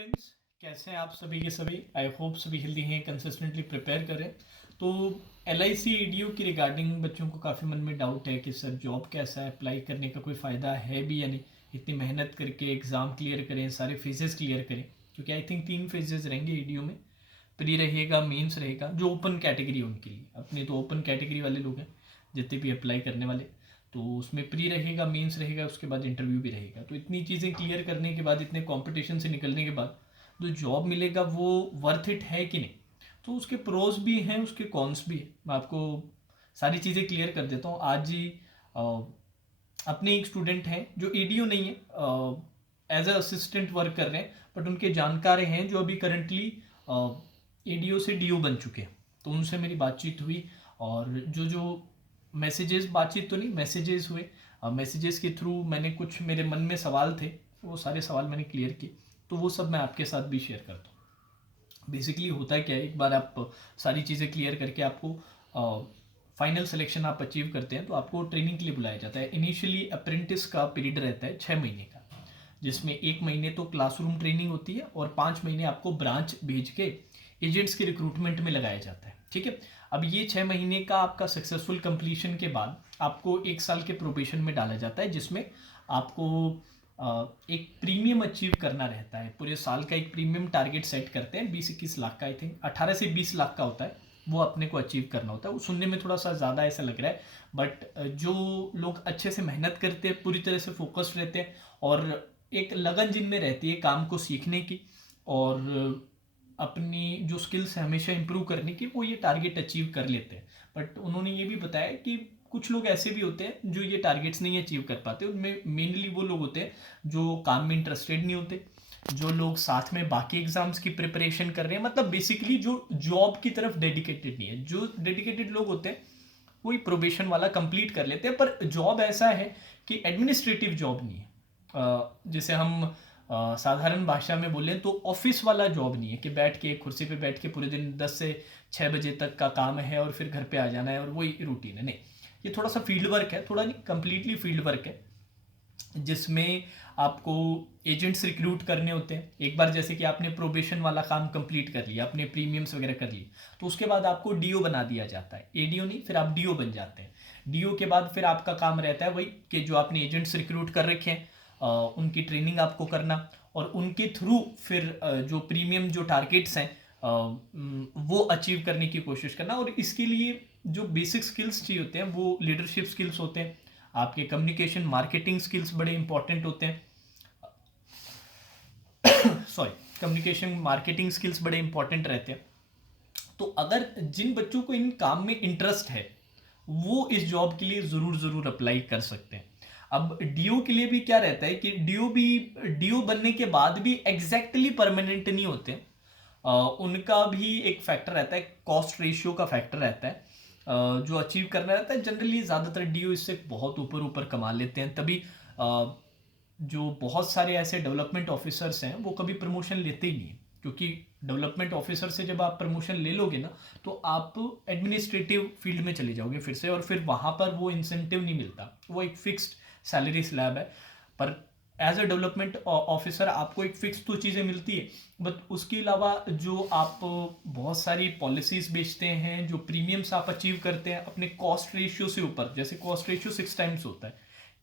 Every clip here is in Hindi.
फ्रेंड्स, कैसे हैं आप सभी के सभी। आई होप सभी हेल्दी हैं, कंसिस्टेंटली प्रिपेयर करें। तो LIC EDU की रिगार्डिंग बच्चों को काफ़ी मन में डाउट है कि सर जॉब कैसा है, अप्लाई करने का कोई फ़ायदा है भी या नहीं। इतनी मेहनत करके एग्ज़ाम क्लियर करें, सारे फेजेस क्लियर करें, क्योंकि आई थिंक 3 फेजेस रहेंगे EDU में। प्री रहेगा, मेंस रहेगा, जो ओपन कैटेगरी है उनके लिए। अपने तो ओपन कैटेगरी वाले लोग हैं जितने भी अप्लाई करने वाले, तो उसमें प्री रहेगा, मेंस रहेगा, उसके बाद इंटरव्यू भी रहेगा। तो इतनी चीज़ें क्लियर करने के बाद, इतने कंपटीशन से निकलने के बाद जो जॉब मिलेगा वो वर्थ इट है कि नहीं। तो उसके प्रोज भी हैं, उसके कॉन्स भी हैं। मैं आपको सारी चीज़ें क्लियर कर देता हूँ आज ही। अपने एक स्टूडेंट हैं जो EDU नहीं है, एज अ असिस्टेंट वर्क कर रहे हैं, बट उनके जानकार हैं जो अभी करंटली EDU से DO बन चुके हैं। तो उनसे मेरी बातचीत हुई, और जो जो मैसेजेस, बातचीत तो नहीं, मैसेजेस हुए, मैसेजेस के थ्रू मैंने कुछ, मेरे मन में सवाल थे, वो सारे सवाल मैंने क्लियर किए। तो वो सब मैं आपके साथ भी शेयर करता हूँ। बेसिकली होता है क्या है, एक बार आप सारी चीज़ें क्लियर करके आपको फाइनल सिलेक्शन आप अचीव करते हैं तो आपको ट्रेनिंग के लिए बुलाया जाता है। इनिशियली अप्रेंटिस का पीरियड रहता है 6 महीने का, जिसमें 1 महीने तो क्लासरूम ट्रेनिंग होती है और 5 महीने आपको ब्रांच भेज के एजेंट्स के रिक्रूटमेंट में लगाया जाता है। ठीक है। अब ये 6 महीने का आपका सक्सेसफुल कंप्लीशन के बाद आपको 1 साल के प्रोबेशन में डाला जाता है, जिसमें आपको एक प्रीमियम अचीव करना रहता है। पूरे साल का एक प्रीमियम टारगेट सेट करते हैं, 20-21 लाख का, आई थिंक 18 से 20 लाख का होता है, वो अपने को अचीव करना होता है। वो सुनने में थोड़ा सा ज़्यादा ऐसा लग रहा है, बट जो लोग अच्छे से मेहनत करते हैं, पूरी तरह से फोकस्ड रहते हैं, और एक लगन जिनमें रहती है काम को सीखने की और अपनी जो स्किल्स है हमेशा इंप्रूव करने की, वो ये टारगेट अचीव कर लेते हैं। बट उन्होंने ये भी बताया कि कुछ लोग ऐसे भी होते हैं जो ये टारगेट्स नहीं अचीव कर पाते। उनमें मेनली वो लोग होते हैं जो काम में इंटरेस्टेड नहीं होते, जो लोग साथ में बाकी एग्जाम्स की प्रिपरेशन कर रहे हैं, मतलब बेसिकली जो जॉब की तरफ डेडिकेटेड नहीं है। जो डेडिकेटेड लोग होते हैं वही प्रोबेशन वाला कंप्लीट कर लेते हैं, पर जॉब ऐसा है कि एडमिनिस्ट्रेटिव जॉब नहीं है। जैसे हम साधारण भाषा में बोलें तो ऑफिस वाला जॉब नहीं है कि बैठ के कुर्सी पे बैठ के पूरे दिन 10 से 6 बजे तक का काम है और फिर घर पे आ जाना है और वही रूटीन है। नहीं, ये थोड़ा सा फील्ड वर्क है, थोड़ा नहीं, कंप्लीटली फील्ड वर्क है, जिसमें आपको एजेंट्स रिक्रूट करने होते हैं। एक बार जैसे कि आपने प्रोबेशन वाला काम कंप्लीट कर लिया, आपने प्रीमियम्स वगैरह कर लिए, तो उसके बाद आपको DO बना दिया जाता है। ADO नहीं, फिर आप DO बन जाते हैं। DO के बाद फिर आपका काम रहता है वही कि जो आपने एजेंट्स रिक्रूट कर रखे हैं उनकी ट्रेनिंग आपको करना, और उनके थ्रू फिर जो प्रीमियम जो टारगेट्स हैं वो अचीव करने की कोशिश करना। और इसके लिए जो बेसिक स्किल्स चाहिए होते हैं वो लीडरशिप स्किल्स होते हैं, आपके कम्युनिकेशन मार्केटिंग स्किल्स बड़े इंपॉर्टेंट होते हैं। सॉरी, कम्युनिकेशन मार्केटिंग स्किल्स बड़े इंपॉर्टेंट रहते हैं। तो अगर जिन बच्चों को इन काम में इंटरेस्ट है वो इस जॉब के लिए ज़रूर अप्लाई कर सकते हैं। अब DO के लिए भी क्या रहता है कि DO बनने के बाद भी एग्जैक्टली परमानेंट नहीं होते। उनका भी एक फैक्टर रहता है, कॉस्ट रेशियो का फैक्टर रहता है, जो अचीव करना रहता है। जनरली ज़्यादातर DO इससे बहुत ऊपर कमा लेते हैं, तभी जो बहुत सारे ऐसे डेवलपमेंट ऑफिसर्स हैं वो कभी प्रमोशन लेते ही नहीं, क्योंकि डेवलपमेंट ऑफिसर से जब आप प्रमोशन ले लोगे ना तो आप एडमिनिस्ट्रेटिव फील्ड में चले जाओगे फिर से, और फिर वहाँ पर वो इंसेंटिव नहीं मिलता, वो एक फिक्स्ड सैलरी स्लैब है। पर एज अ डेवलपमेंट ऑफिसर आपको एक फिक्स तो चीज़ें मिलती है, बट उसके अलावा जो आप बहुत सारी पॉलिसीज़ बेचते हैं, जो प्रीमियम्स आप अचीव करते हैं अपने कॉस्ट रेशियो से ऊपर, जैसे कॉस्ट रेशियो 6 टाइम्स होता है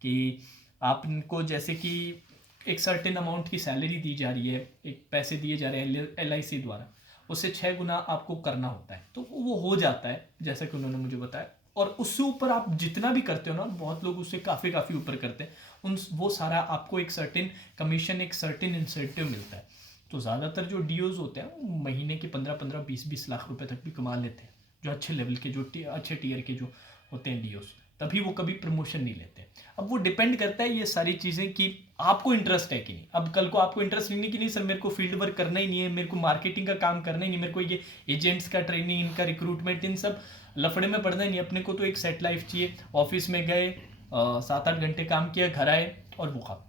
कि आपको जैसे कि एक सर्टेन अमाउंट की सैलरी दी जा रही है, एक पैसे दिए जा रहे हैं LIC द्वारा, उससे 6 गुना आपको करना होता है, तो वो हो जाता है जैसा कि उन्होंने मुझे बताया। और उससे ऊपर आप जितना भी करते हो ना, बहुत लोग उससे काफ़ी ऊपर करते हैं, वो सारा आपको एक सर्टेन कमीशन, एक सर्टेन इंसेंटिव मिलता है। तो ज़्यादातर जो DOs होते हैं वो महीने के 15-15, 20-20 लाख रुपए तक भी कमा लेते हैं, जो अच्छे लेवल के, जो अच्छे टीयर के जो होते हैं DOs, तभी वो कभी प्रमोशन नहीं लेते। अब वो डिपेंड करता है ये सारी चीज़ें कि आपको इंटरेस्ट है कि नहीं। अब कल को आपको इंटरेस्ट नहीं कि नहीं सर मेरे को फील्ड वर्क करना ही नहीं है, मेरे को मार्केटिंग का काम करना ही नहीं, मेरे को ये एजेंट्स का ट्रेनिंग, इनका रिक्रूटमेंट, इन सब लफड़े में पड़ना ही नहीं, अपने को तो एक सेट लाइफ चाहिए। ऑफिस में गए 7-8 घंटे काम किया, घर आए और वो खा।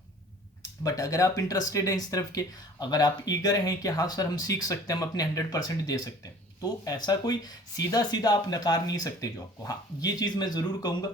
बट अगर आप इंटरेस्टेड हैं इस तरफ के, अगर आप ईगर हैं कि हाँ सर हम सीख सकते हैं, हम अपने 100% दे सकते हैं, तो ऐसा कोई सीधा आप नकार नहीं सकते जॉब को। हाँ, ये चीज़ मैं ज़रूर कहूँगा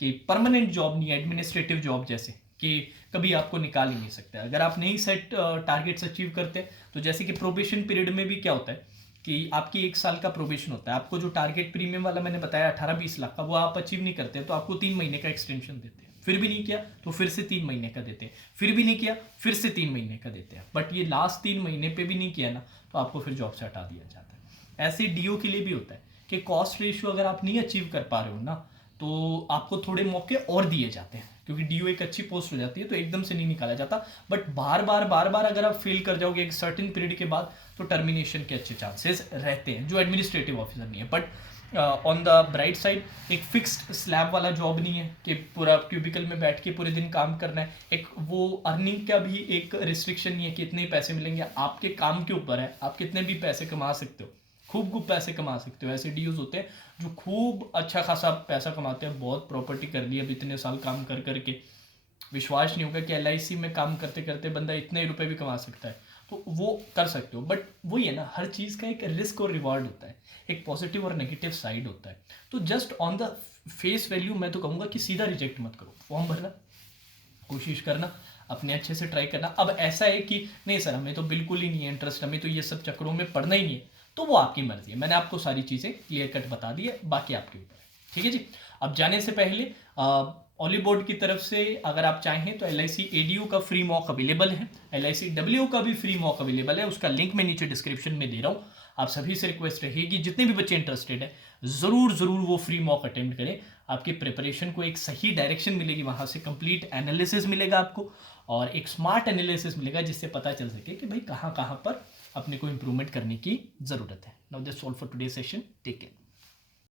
कि परमानेंट जॉब नहीं है, एडमिनिस्ट्रेटिव जॉब जैसे कि कभी आपको निकाल ही नहीं सकते। अगर आप नहीं सेट टारगेट्स अचीव करते, तो जैसे कि प्रोबेशन पीरियड में भी क्या होता है कि आपकी 1 साल का प्रोबेशन होता है, आपको जो टारगेट प्रीमियम वाला मैंने बताया 18-20 लाख का, वो आप अचीव नहीं करते तो आपको 3 महीने का एक्सटेंशन देते हैं, फिर भी नहीं किया तो फिर से 3 महीने का देते हैं, फिर भी नहीं किया फिर से 3 महीने का देते हैं, बट ये लास्ट 3 महीने पे भी नहीं किया ना तो आपको फिर जॉब से हटा दिया जाता है। ऐसे डीओ के लिए भी होता है कि कॉस्ट रेशियो अगर आप नहीं अचीव कर पा रहे हो ना तो आपको थोड़े मौके और दिए जाते हैं, क्योंकि डीओ एक अच्छी पोस्ट हो जाती है तो एकदम से नहीं निकाला जाता, बट बार बार अगर आप फेल कर जाओगे एक सर्टेन पीरियड के बाद तो टर्मिनेशन के अच्छे चांसेस रहते हैं, जो एडमिनिस्ट्रेटिव ऑफिसर नहीं है। But on the bright side एक फिक्स्ड स्लैब वाला जॉब नहीं है कि पूरा क्यूबिकल में बैठ के पूरे दिन काम करना है, एक वो अर्निंग का भी एक रिस्ट्रिक्शन नहीं है कि इतने पैसे मिलेंगे, आपके काम के ऊपर है, आप कितने भी पैसे कमा सकते हो, खूब पैसे कमा सकते हो। ऐसे डीयूज होते हैं जो खूब अच्छा खासा पैसा कमाते हैं, बहुत प्रॉपर्टी कर ली अब इतने साल काम कर करके, विश्वास नहीं होगा कि एलआईसी में काम करते करते बंदा इतने रुपए भी कमा सकता है, तो वो कर सकते हो। बट वही है ना, हर चीज़ का एक रिस्क और रिवॉर्ड होता है, एक पॉजिटिव और नेगेटिव साइड होता है। तो just on the face value मैं तो कहूँगा कि सीधा रिजेक्ट मत करो, फॉर्म भरना, कोशिश करना, अपने अच्छे से ट्राई करना। अब ऐसा है कि नहीं सर हमें तो बिल्कुल ही नहीं है इंटरेस्ट, हमें तो ये सब चक्करों में पड़ना ही नहीं है, तो वो आपकी मर्जी है, मैंने आपको सारी चीज़ें क्लियर कट बता दी है, बाकी आपके ऊपर है। ठीक है जी। अब जाने से पहले ऑली बोर्ड की तरफ से अगर आप चाहें तो LIC ADU का फ्री मॉक अवेलेबल है, LIC WO का भी फ्री मॉक अवेलेबल है, उसका लिंक मैं नीचे डिस्क्रिप्शन में दे रहा हूँ। आप सभी से रिक्वेस्ट रहेगी जितने भी बच्चे इंटरेस्टेड है ज़रूर वो फ्री मॉक अटेंड करें, आपके प्रिपरेशन को एक सही डायरेक्शन मिलेगी, वहाँ से कंप्लीट एनालिसिस मिलेगा आपको और एक स्मार्ट एनालिसिस मिलेगा जिससे पता चल सके कि भाई कहाँ पर अपने को इंप्रूवमेंट करने की ज़रूरत है। Now that's all for today session, take care.